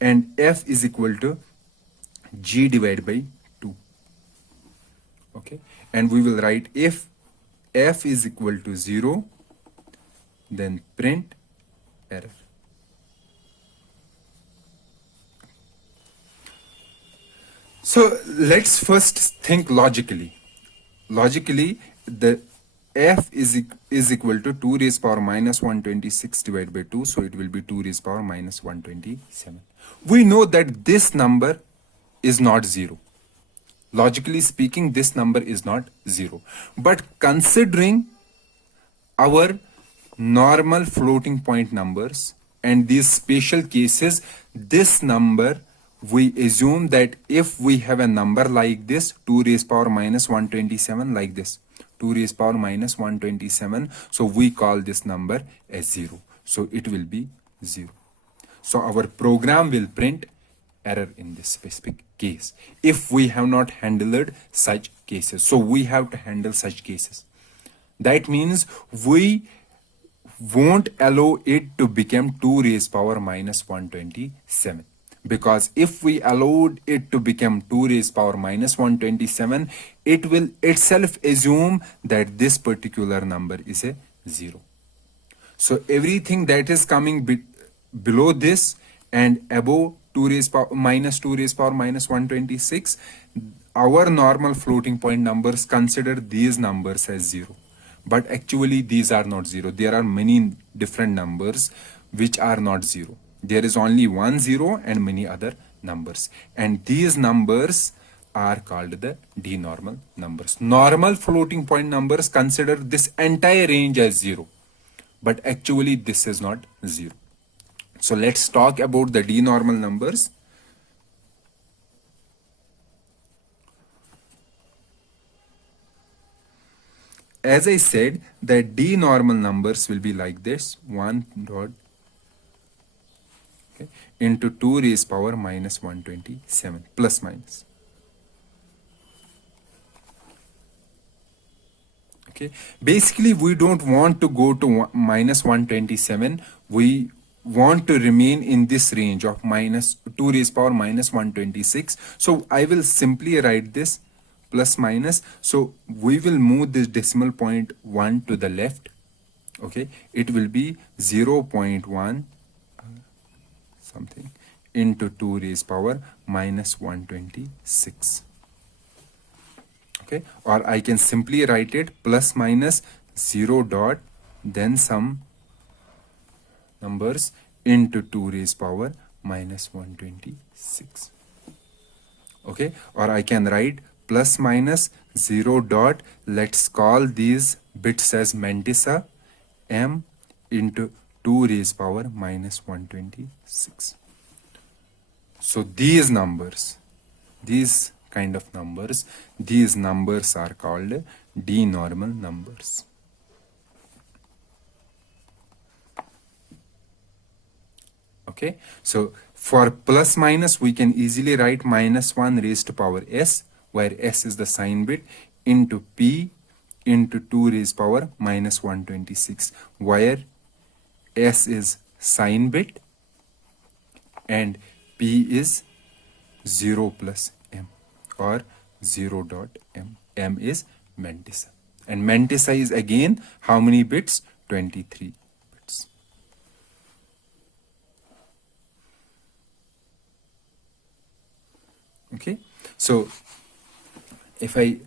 And f is equal to g divided by 2. Okay. And we will write if f is equal to 0, then print error. So let's first think logically. Logically, the f is equal to 2 raised power minus 126 divided by 2. So it will be 2 raised power minus 127. We know that this number is not 0. Logically speaking, this number is not 0. But considering our normal floating point numbers and these special cases, this number, we assume that if we have a number like this, 2 raised power minus 127, like this, 2 raised power minus 127, so we call this number as 0. So it will be 0. So our program will print error in this specific case if we have not handled such cases. So we have to handle such cases. That means we won't allow it to become 2 raised power minus 127. Because if we allowed it to become 2 raised power minus 127, it will itself assume that this particular number is a 0. So everything that is coming below this and above 2 raised power minus 126, our normal floating point numbers consider these numbers as 0. But actually these are not 0. There are many different numbers which are not 0. There is only one 0 and many other numbers. And these numbers are called the denormal numbers. Normal floating point numbers consider this entire range as 0. But actually this is not 0. So let's talk about the denormal numbers. As I said, the denormal numbers will be like this, 1 dot into 2 raised power minus 127 plus minus. Okay, basically we don't want to go to minus 127. We want to remain in this range of minus 2 raised power minus 126. So I will simply write this plus minus. So we will move this decimal point 1 to the left. Okay, it will be 0.1 something into 2 raised power minus 126. Okay, or I can simply write it plus minus 0 dot then some numbers into 2 raised power minus 126. Okay, or I can write plus minus 0 dot, let's call these bits as Mantissa, m into 2 raised power minus 126. So these numbers, these kind of numbers, these numbers are called denormal numbers. Okay, so for plus minus we can easily write minus 1 raised to power s, where s is the sign bit, into p into 2 raised power minus 126, where S is sign bit and P is 0 plus M or 0 dot M. M is Mantissa. And Mantissa is again how many bits? 23 bits. Okay, so if I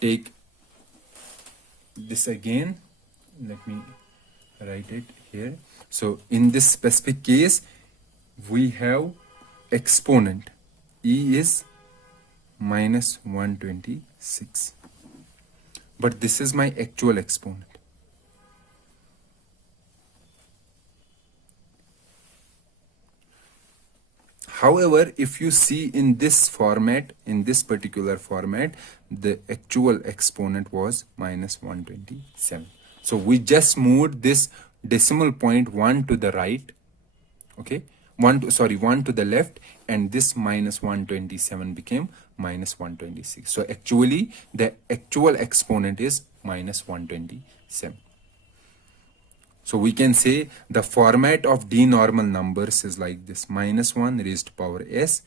take this again, let me write it here. So in this specific case, we have exponent E is minus 126, but this is my actual exponent. However, if you see in this format, in this particular format, the actual exponent was minus 127. So we just moved this decimal point 1 to the right, okay, 1 to the left, and this minus 127 became minus 126. So actually the actual exponent is minus 127. So we can say the format of denormal numbers is like this: minus 1 raised to power s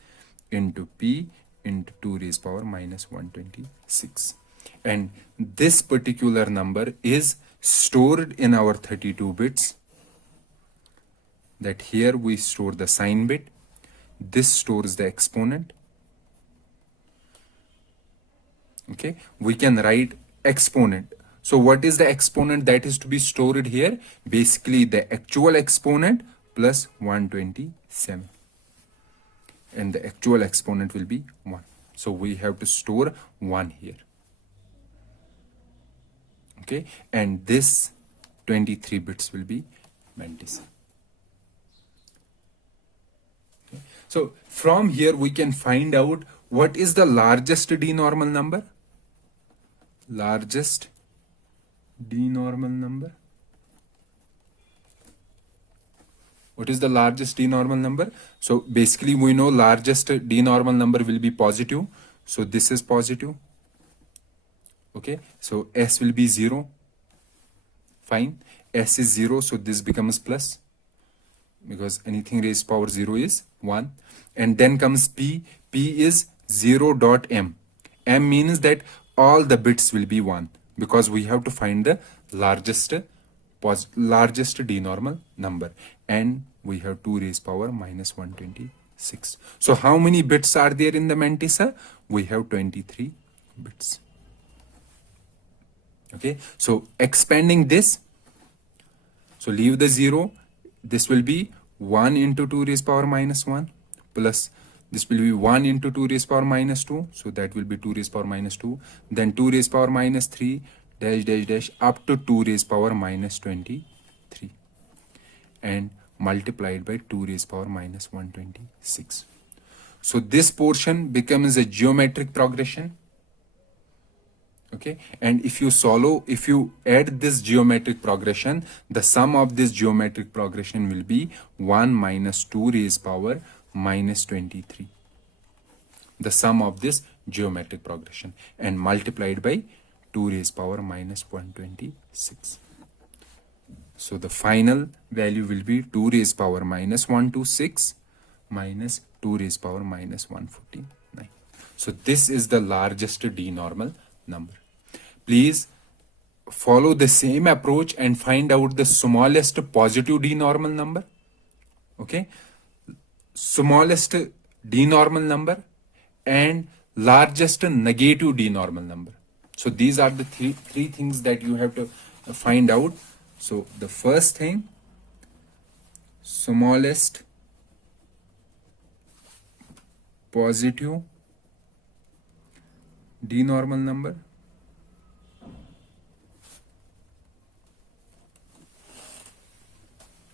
into p into 2 raised power minus 126. And this particular number is stored in our 32 bits. That here we store the sign bit. This stores the exponent. Okay, we can write exponent. So what is the exponent that is to be stored here? Basically the actual exponent plus 127. And the actual exponent will be 1. So we have to store 1 here. Okay, and this 23 bits will be Mantissa. Okay. So from here we can find out what is the largest denormal number. Largest denormal number. What is the largest denormal number? So basically we know largest denormal number will be positive. So this is positive. Okay, so S will be 0. Fine. S is 0, so this becomes plus, because anything raised power 0 is 1. And then comes P. P is 0 dot M. M means that all the bits will be 1, because we have to find the largest denormal number, and we have 2 raised power minus 126. So how many bits are there in the Mantissa? We have 23 bits. Okay, so expanding this, so leave the 0, this will be 1 into 2 raised power minus 1 plus this will be 1 into 2 raised power minus 2, so that will be 2 raised power minus 2, then 2 raised power minus 3 dash dash dash up to 2 raised power minus 23 and multiplied by 2 raised power minus 126. So this portion becomes a geometric progression. Okay, and if you add this geometric progression, the sum of this geometric progression will be 1 minus 2 raised power minus 23. The sum of this geometric progression, and multiplied by 2 raised power minus 126. So the final value will be 2 raised power minus 126 minus 2 raised power minus 149. So this is the largest denormal number. Please follow the same approach and find out the smallest positive denormal number. Okay, smallest denormal number and largest negative denormal number. So these are the three things that you have to find out. So the first thing, smallest positive denormal number.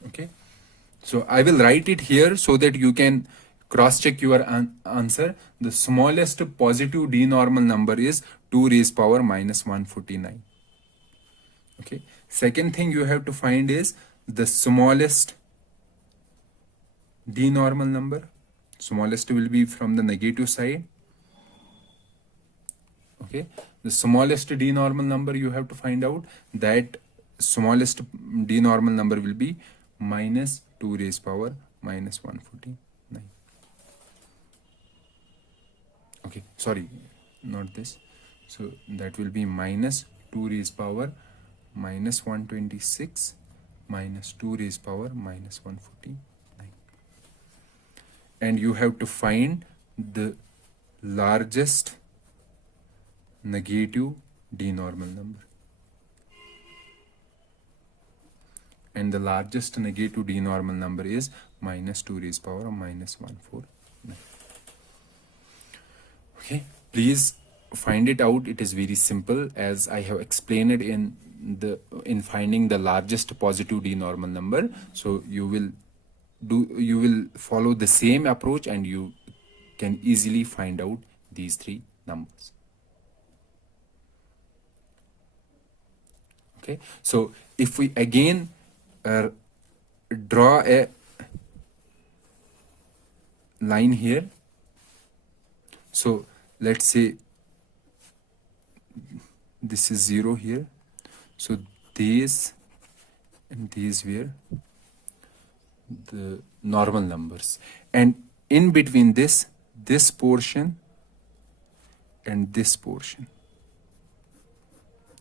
Okay, so I will write it here so that you can cross-check your answer. The smallest positive denormal number is 2 raised power minus 149. Okay, second thing you have to find is the smallest denormal number. Smallest will be from the negative side. Okay, the smallest d normal number you have to find out. That smallest d normal number will be minus 2 raised power minus 149. Okay, sorry, not this. So that will be minus 2 raised power minus 126 minus 2 raised power minus 149. And you have to find the largest negative d normal number. And the largest negative d normal number is minus 2 raised power minus 149. Okay, please find it out. It is very simple, as I have explained it in finding the largest positive d normal number. So you will follow the same approach and you can easily find out these three numbers. Okay, so if we again draw a line here, so let's say this is 0 here, so these and these were the normal numbers, and in between this portion and this portion,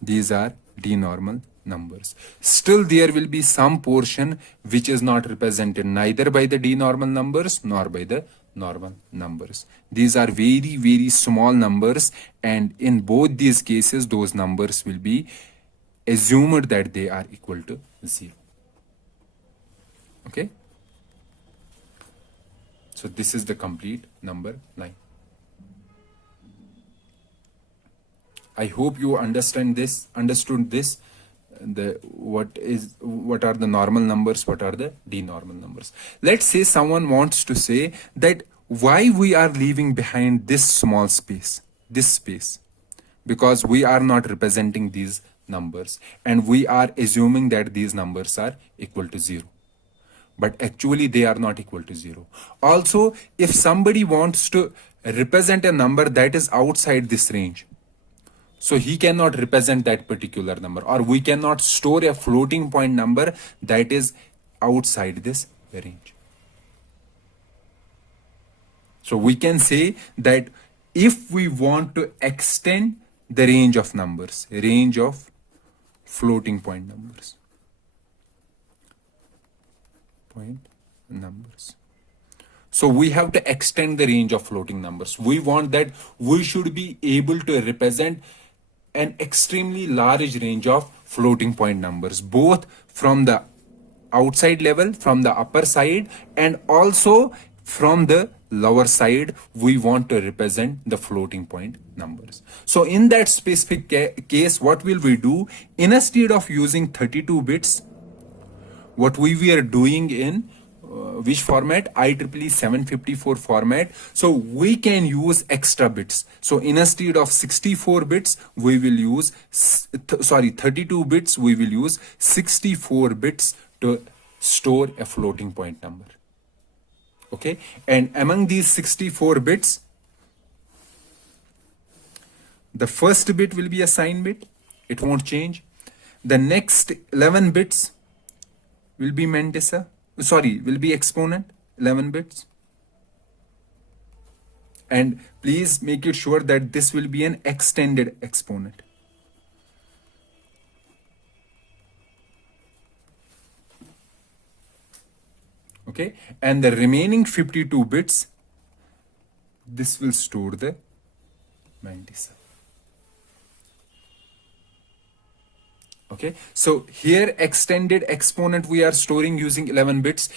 these are d normal numbers. Still there will be some portion which is not represented neither by the d normal numbers nor by the normal numbers. These are very, very small numbers, and in both these cases those numbers will be assumed that they are equal to 0. Okay, so this is the complete number line. I hope you understood this, what are the normal numbers, what are the d normal numbers. Let's say someone wants to say that why we are leaving behind this small space, this space, because we are not representing these numbers and we are assuming that these numbers are equal to 0. But actually they are not equal to 0. Also, if somebody wants to represent a number that is outside this range, so he cannot represent that particular number, or we cannot store a floating point number that is outside this range. So we can say that if we want to extend the range of numbers, range of floating point numbers, so we have to extend the range of floating numbers. We want that we should be able to represent an extremely large range of floating point numbers, both from the outside level, from the upper side, and also from the lower side. We want to represent the floating point numbers. So in that specific case, what will we do? Instead of using 32 bits, what we were doing in which format? IEEE 754 format. So we can use extra bits. So instead of 64 bits, we will use 32 bits, we will use 64 bits to store a floating point number. Okay, and among these 64 bits, the first bit will be a sign bit, it won't change. The next 11 bits will be Mantissa, will be exponent, 11 bits. And please make it sure that this will be an extended exponent. Okay, and the remaining 52 bits, this will store the Mantissa. Okay, so here extended exponent we are storing using 11 bits.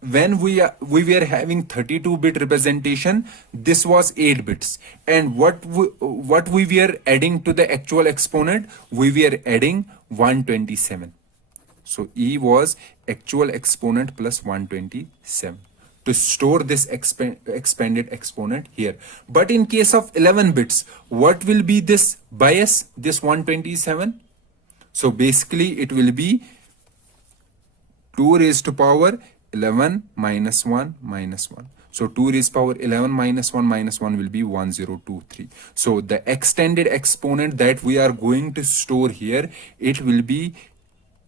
When we were having 32-bit representation, this was 8 bits. And what we were adding to the actual exponent, we were adding 127. So E was actual exponent plus 127 to store this expanded exponent here. But in case of 11 bits, what will be this bias, this 127? So basically it will be 2 raised to power 11 minus 1 minus 1. So 2 raised power 11 minus 1 will be 1023. So the extended exponent that we are going to store here, it will be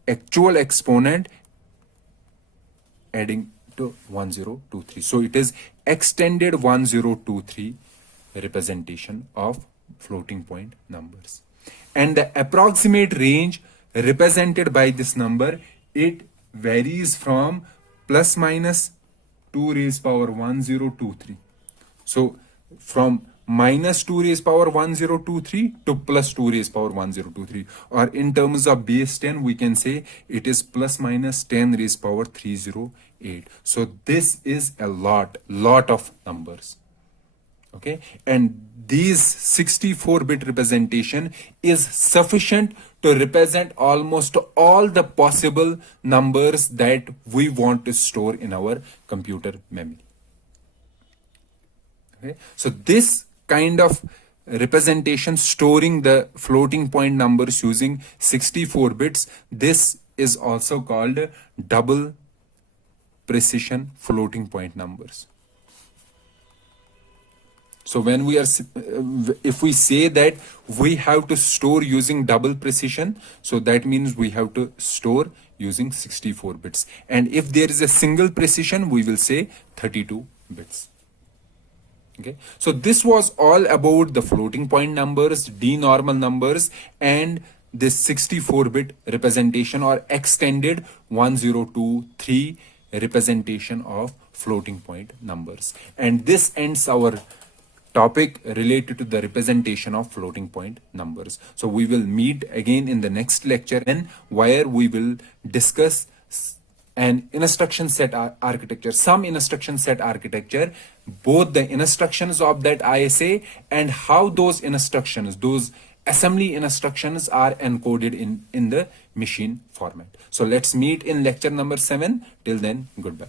actual exponent adding to 1023. So it is extended 1023 representation of floating point numbers. And the approximate range represented by this number, it varies from plus minus 2 raised power 1023. So from minus 2 raised power 1023 to plus 2 raised power 1023, or in terms of base 10 we can say it is plus minus 10 raised power 308. So this is a lot of numbers. Okay, and these 64-bit representation is sufficient to represent almost all the possible numbers that we want to store in our computer memory. Okay, so this kind of representation, storing the floating point numbers using 64 bits, this is also called double precision floating point numbers. So when we are, if we say that we have to store using double precision, so that means we have to store using 64 bits. And if there is a single precision, we will say 32 bits. Okay, so this was all about the floating point numbers, denormal numbers, and this 64-bit representation or extended 1023 representation of floating point numbers. And this ends our topic related to the representation of floating point numbers. So we will meet again in the next lecture, and where we will discuss an instruction set architecture, some instruction set architecture, both the instructions of that ISA and how those instructions, those assembly instructions are encoded in the machine format. So let's meet in lecture number 7. Till then, goodbye.